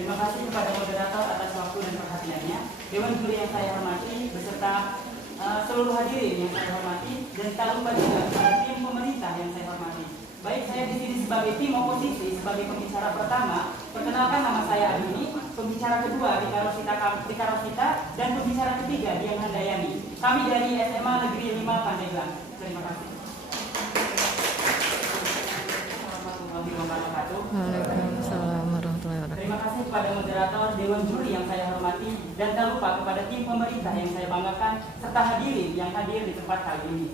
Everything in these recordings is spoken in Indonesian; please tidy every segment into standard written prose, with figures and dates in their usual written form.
Terima kasih kepada moderator atas waktu dan perhatiannya. Dewan juri yang saya hormati beserta seluruh hadirin yang saya hormati, dan tak lupa juga kepada tim pemerintah yang saya hormati. Baik, saya di sini sebagai tim oposisi, sebagai pembicara pertama. Perkenalkan, nama saya Adini, pembicara kedua Rika Rosita, dan pembicara ketiga Dian Handayani. Kami dari SMA Negeri 5 Pandeglang. Terima kasih. Waalaikumsalam warahmatullahi wabarakatuh. Terima kasih kepada moderator, dewan juri yang saya hormati, dan tak lupa kepada tim pemerintah yang saya banggakan, serta hadirin yang hadir di tempat kali ini.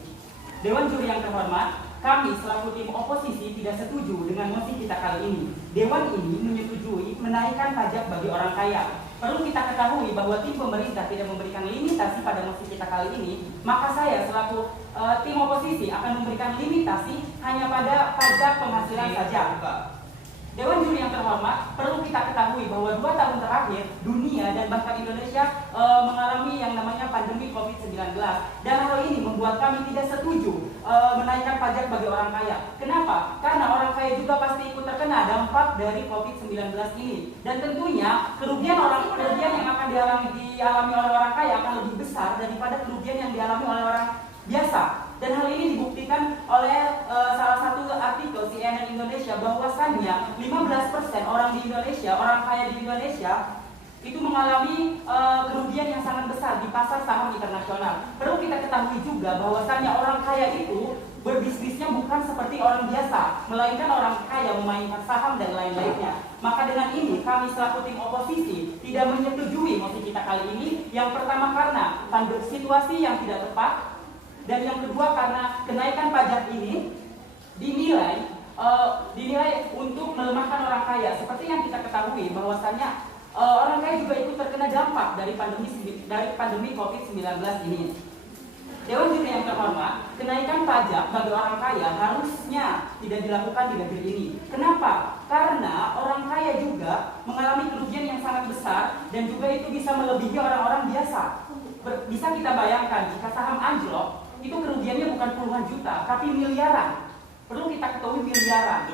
Dewan juri yang terhormat, kami selaku tim oposisi tidak setuju dengan mosi kita kali ini. Dewan ini menyetujui menaikkan pajak bagi orang kaya. Perlu kita ketahui bahwa tim pemerintah tidak memberikan limitasi pada mosi kita kali ini, maka saya selaku tim oposisi akan memberikan limitasi hanya pada pajak penghasilan saja. Dewan juri yang terhormat, perlu kita ketahui bahwa 2 tahun terakhir dunia dan bahkan Indonesia mengalami yang namanya pandemi COVID-19, dan hal ini membuat kami tidak setuju menaikkan pajak bagi orang kaya. Kenapa? Karena orang kaya juga pasti ikut terkena dampak dari COVID-19 ini, dan tentunya kerugian yang akan dialami oleh orang kaya akan lebih besar daripada kerugian yang dialami oleh orang biasa. Dan hal ini dibuktikan oleh salah satu artikel CNN Indonesia, bahwasannya 15% orang di Indonesia, orang kaya di Indonesia itu mengalami kerugian yang sangat besar di pasar saham internasional. Perlu kita ketahui juga bahwasannya orang kaya itu berbisnisnya bukan seperti orang biasa, melainkan orang kaya memainkan saham dan lain-lainnya. Maka dengan ini kami selaku tim oposisi tidak menyetujui mosi kita kali ini. Yang pertama karena situasi yang tidak tepat, dan yang kedua karena kenaikan pajak ini dinilai untuk melemahkan orang kaya. Seperti yang kita ketahui bahwasannya orang kaya juga ikut terkena dampak dari pandemi COVID-19 ini. Dewan juri yang terhormat, kenaikan pajak bagi orang kaya harusnya tidak dilakukan di negeri ini. Kenapa? Karena orang kaya juga mengalami kerugian yang sangat besar, dan juga itu bisa melebihi orang-orang biasa. Bisa kita bayangkan jika saham anjlok, itu kerugiannya bukan puluhan juta, tapi miliaran. Perlu kita ketahui miliaran.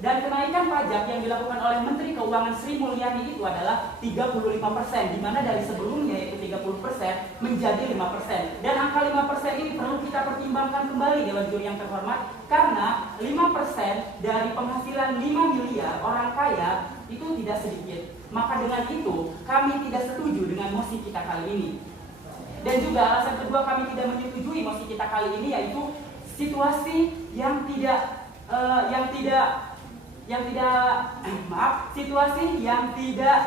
Dan kenaikan pajak yang dilakukan oleh Menteri Keuangan Sri Mulyani itu adalah 35%, di mana dari sebelumnya yaitu 30% menjadi 5%. Dan angka 5% ini perlu kita pertimbangkan kembali, Dewan juri yang terhormat, karena 5% dari penghasilan 5 miliar orang kaya itu tidak sedikit. Maka dengan itu kami tidak setuju dengan mosi kita kali ini. Dan juga alasan kedua kami tidak menyetujui mosi kita kali ini yaitu situasi yang tidak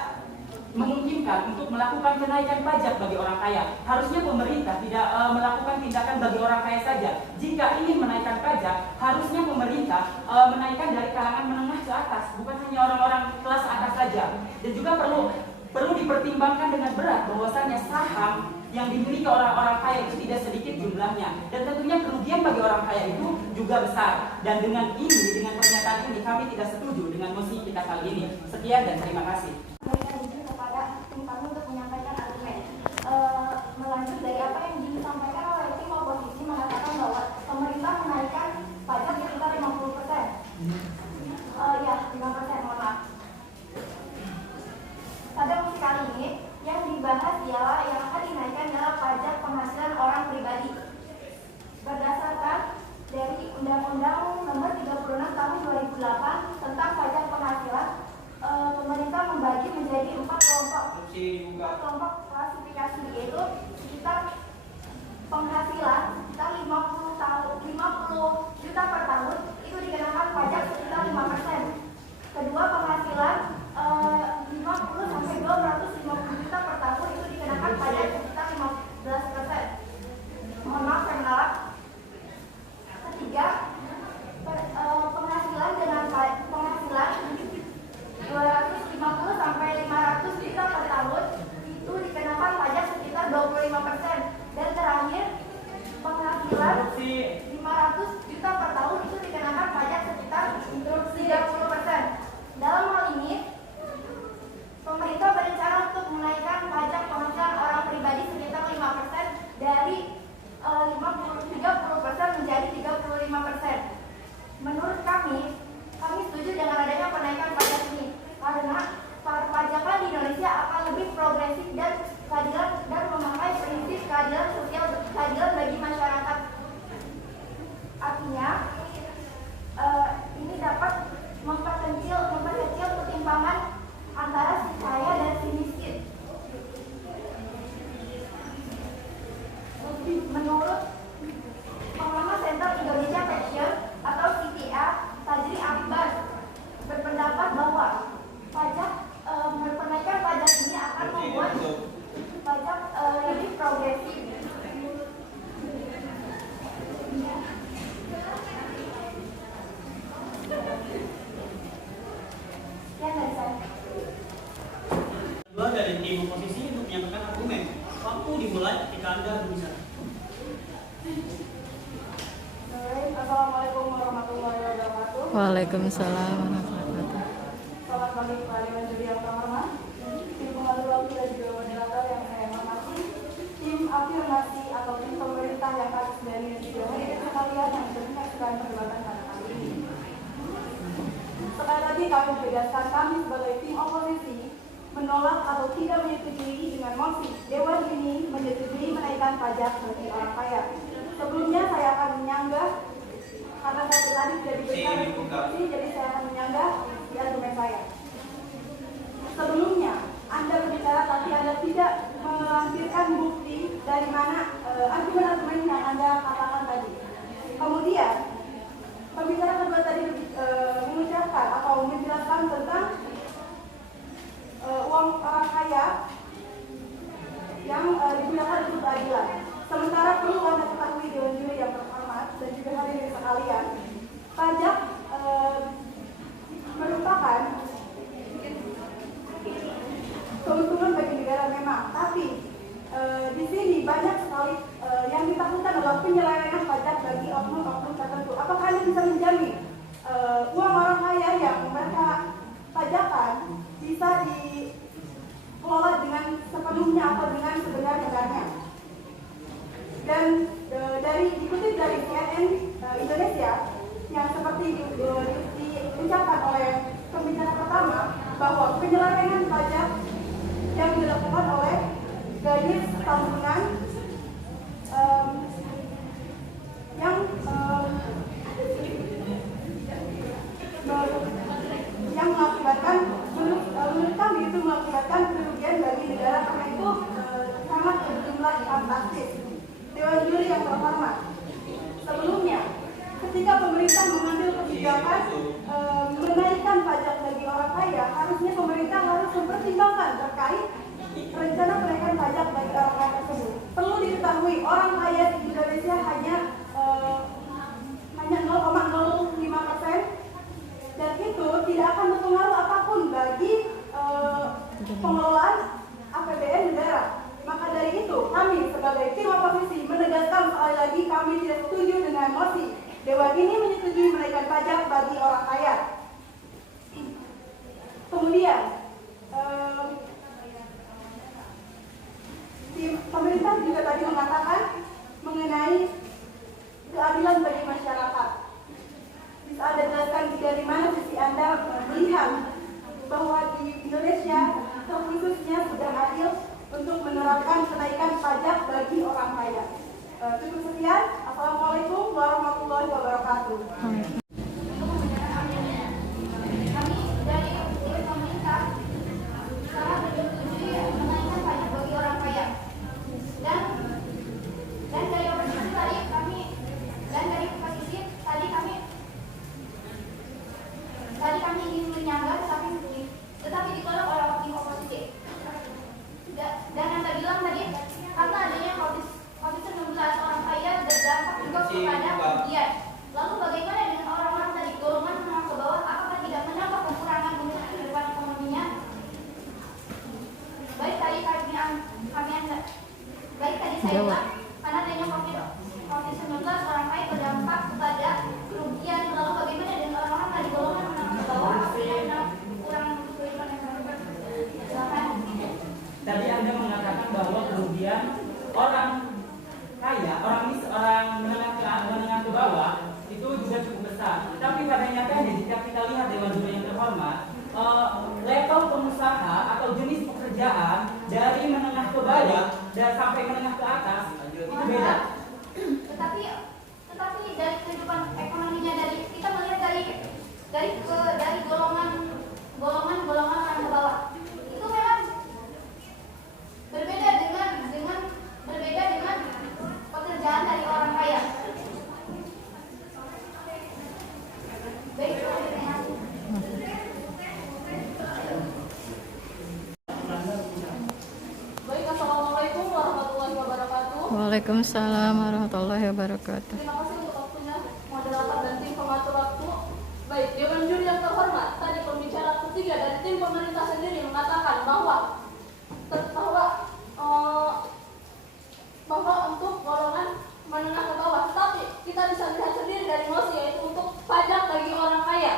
memungkinkan untuk melakukan kenaikan pajak bagi orang kaya. Harusnya pemerintah tidak melakukan tindakan bagi orang kaya saja. Jika ingin menaikkan pajak, harusnya pemerintah menaikkan dari kalangan menengah ke atas, bukan hanya orang-orang kelas atas saja. Dan juga perlu dipertimbangkan dengan berat bahwasannya saham yang dimiliki orang-orang kaya itu tidak sedikit jumlahnya, dan tentunya kerugian bagi orang kaya itu juga besar. Dan dengan pernyataan ini kami tidak setuju dengan mosi kita kali ini. Sekian dan terima kasih. Kepada tim kami untuk menyampaikan argumen. Melanjut dari apa yang disampaikan oleh tim oposisi mengatakan bahwa pemerintah menaikkan pajak sekitar 50%. Ya, 5%, mohon maaf. Pada mosi kali ini yang dibahas ialah yang akan dinaikkan adalah pajak penghasilan orang pribadi. Berdasarkan dari Undang-Undang Nomor 36 Tahun 2008 tentang pajak penghasilan, pemerintah membagi menjadi 4 kelompok klasifikasi, yaitu sekitar penghasilan sekitar 50 juta per tahun itu dikenakan pajak sekitar 5%. Kedua, penghasilan 50 sampai 250 juta per tahun itu dikenakan pajak sekitar 15%. Mohon maaf saya menolak. Ketiga, penghasilan dengan penghasilan 250 sampai 500 juta per tahun itu dikenakan pajak sekitar 25%. Dan terakhir, penghasilan 500 juta per tahun itu dikenakan pajak sekitar 30%. Dalam hal ini, pemerintah berencana untuk menaikkan pajak penghasilan orang pribadi sekitar 5% dari 30% menjadi 35%. Menurut kami setuju dengan adanya penaikan pajak ini karena pada Waalaikumsalam warahmatullahi wabarakatuh. Selamat pagi Pak Dewan Juri yang terhormat, tim pengatur waktu dan juga moderator yang saya hormati, tim afirmasi atau tim pemerintah yang harus dari juga hadirin sekalian yang menyaksikan perdebatan pada kali ini. Sekali lagi kami tegaskan kami sebagai tim oposisi menolak atau tidak menyetujui dengan mosi Dewan ini menyetujui menaikkan pajak bagi orang kaya. Sebelumnya saya akan menyanggah karena saya tadi tidak diberikan instruksi, jadi saya akan menyanggah di argumen saya. Sebelumnya, Anda berbicara tapi Anda tidak melampirkan bukti dari mana argumen-argumen yang Anda katakan tadi. Kemudian, pembicara kedua tadi mengucapkan atau menjelaskan tentang uang orang kaya yang digunakan untuk keadilan. Sementara perlu Anda ketahui Dewan Juri yang terhormat dan juga hadirin sekalian, pajak merupakan keuntungan bagi negara memang, tapi di sini banyak sekali yang ditakutkan adalah penyelewengan pajak bagi oknum-oknum tertentu. Apakah Anda bisa menjamin uang orang kaya yang mereka pajakan bisa dikelola dengan sepenuhnya atau dengan sebenar-benarnya? Dan dikutip dari CNN Indonesia yang seperti diucapkan oleh pembicara pertama bahwa penyelewengan pajak yang dilakukan oleh gadis tabungan yang mengakibatkan menurut kami itu mengakibatkan kerugian bagi negara karena itu sangat berjumlah fantastis. Dewan Juri yang terhormat, sebelumnya ketika pemerintah mengambil kebijakan menaikkan pajak bagi orang kaya, harusnya pemerintah harus mempertimbangkan terkait rencana kenaikan pajak bagi orang kaya tersebut. Perlu diketahui orang kaya di Indonesia hanya 0,05%, dan itu tidak akan berpengaruh apapun bagi pengelolaan APBN negara. Maka dari itu kami sebagai tim oposisi menegaskan sekali lagi kami tidak setuju dengan mosi Dewan ini menyetujui menaikkan pajak bagi orang kaya. Kemudian pemerintah juga tadi mengatakan mengenai keadilan bagi masyarakat. Bisa Anda jelaskan dari mana sisi Anda melihat bahwa di Indonesia khususnya sudah adil untuk menerapkan kenaikan pajak bagi orang kaya. Cukup sekian. Assalamualaikum warahmatullahi wabarakatuh. Kami dari pemerintah sangat menyetujui menaikkan pajak bagi orang kaya. Dan dari oposisi tadi kami ingin menyanggah tetapi ditolak oleh tim oposisi. Dan Anda bilang tadi karena adanya COVID-19 orang kaya berdampak juga kepada kerugian. Lalu bagaimana dengan orang-orang tadi golongan menengah ke bawah? Apakah tidak menambah kekurangan untuk kehidupan ekonominya? Baik tadi saya bilang karena adanya COVID-19 orang kaya berdampak kepada kerugian. Lalu bagaimana dengan orang-orang tadi golongan menengah ke bawah? Apakah tidak menambah kekurangan untuk kehidupan ekonominya? Silakan. Tadi Anda mengatakan bahwa kerugian orang kaya, orang menengah ke bawah itu juga cukup besar. Tapi pada nyatanya jika kita lihat Dewan Juri yang terhormat, level pengusaha atau jenis pekerjaan dari menengah ke bawah dan sampai menengah ke atas itu beda. Tetapi dari kehidupan ekonominya kita melihat dari golongan orang ke bawah itu memang berbeda dengan pekerjaan dari orang kaya. Baik, assalamualaikum warahmatullahi wabarakatuh. Waalaikumsalam warahmatullahi wabarakatuh. Terima kasih untuk waktunya moderator dan tim pengatur waktu. Baik, Dewan Juri yang terhormat, tadi pembicara ketiga dari tim pemerintah sendiri mengatakan bahwa untuk golongan menengah ke bawah, tapi kita bisa lihat sendiri dari mosi yaitu untuk pajak bagi orang kaya.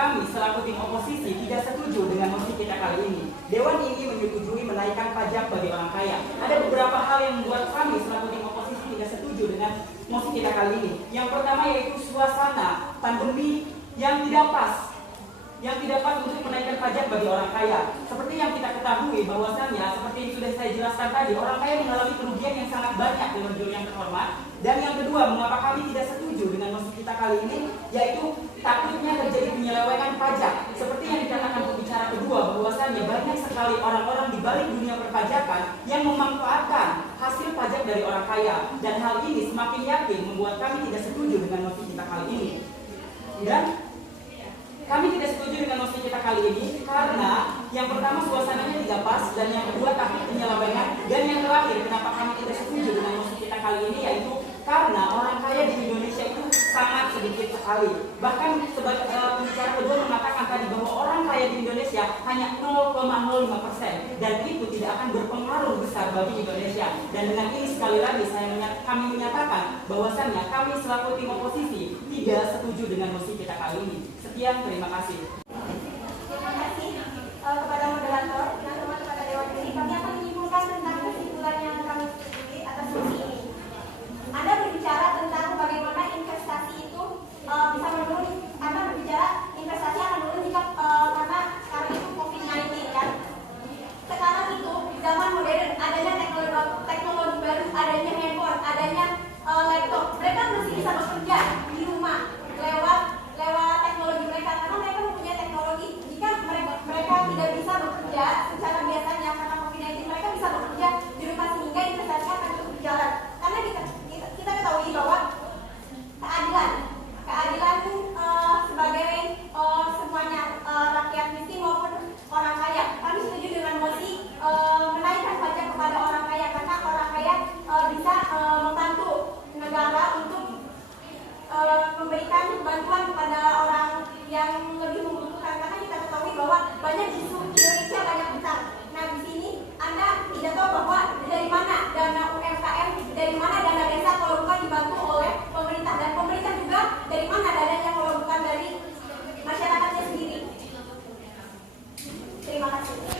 kami selaku tim oposisi tidak setuju dengan mosi kita kali ini. Dewan ingin menyetujui menaikkan pajak bagi orang kaya. Ada beberapa hal yang membuat kami selaku tim oposisi tidak setuju dengan mosi kita kali ini. Yang pertama yaitu suasana pandemi yang tidak pas untuk menaikkan pajak bagi orang kaya. Seperti yang kita ketahui bahwasannya, seperti yang sudah saya jelaskan tadi, orang kaya mengalami kerugian yang sangat banyak Dewan Juri yang terhormat. Dan yang kedua, mengapa kami tidak setuju dengan mosi kita kali ini, yaitu takutnya terjadi penyelewengan pajak. Seperti yang dikatakan pembicara kedua, bahwasannya banyak sekali orang-orang di balik dunia perpajakan yang memanfaatkan hasil pajak dari orang kaya. Dan hal ini semakin yakin membuat kami tidak setuju dengan mosi kita kali ini. Dan kami tidak setuju dengan mosi kita kali ini karena yang pertama suasananya tidak pas, dan yang kedua takut penyelewengan, dan yang terakhir kenapa kami tidak setuju dengan mosi kita kali ini yaitu karena orang kaya di Indonesia itu sangat sedikit sekali. Bahkan pembicara kedua mengatakan tadi bahwa orang kaya di Indonesia hanya 0,05%, dan itu tidak akan berpengaruh besar bagi Indonesia. Dan dengan ini sekali lagi kami menyatakan bahwasannya kami selaku tim oposisi tidak setuju dengan mosi kita kali ini. Sekian, terima kasih. Terima kasih kepada moderator dan kepada Dewan Juri. Kami akan menyimpulkan tentang kesimpulan yang kami setujui atas mosi ini. Anda berbicara tentang bagaimana investasi itu bisa menurun. Anda berbicara investasi akan menurun jika karena sekarang itu COVID-19 kan. Sekarang itu zaman modern, adanya teknologi baru, adanya handphone, adanya laptop. Mereka masih bisa bekerja di rumah lewat teknologi mereka karena mereka mempunyai teknologi. Jika mereka tidak bisa bekerja secara biasanya karena COVID-19, mereka bisa bekerja di rumah sehingga investasi akan terus berjalan. Karena kita ketahui bahwa keadilan sebagai semuanya rakyat miskin maupun orang kaya. Kami setuju dengan mosi menaikkan pajak kepada orang kaya karena orang kaya bisa membantu negara untuk memberikan bantuan kepada orang yang lebih membutuhkan, karena kita ketahui bahwa banyak di Indonesia banyak utang. Nah, di sini Anda tidak tahu bahwa dari mana dana UMKM, dari mana dana desa kalau bukan dibantu oleh pemerintah, dan pemerintah juga dari mana dananya kalau bukan dari masyarakatnya sendiri. Terima kasih.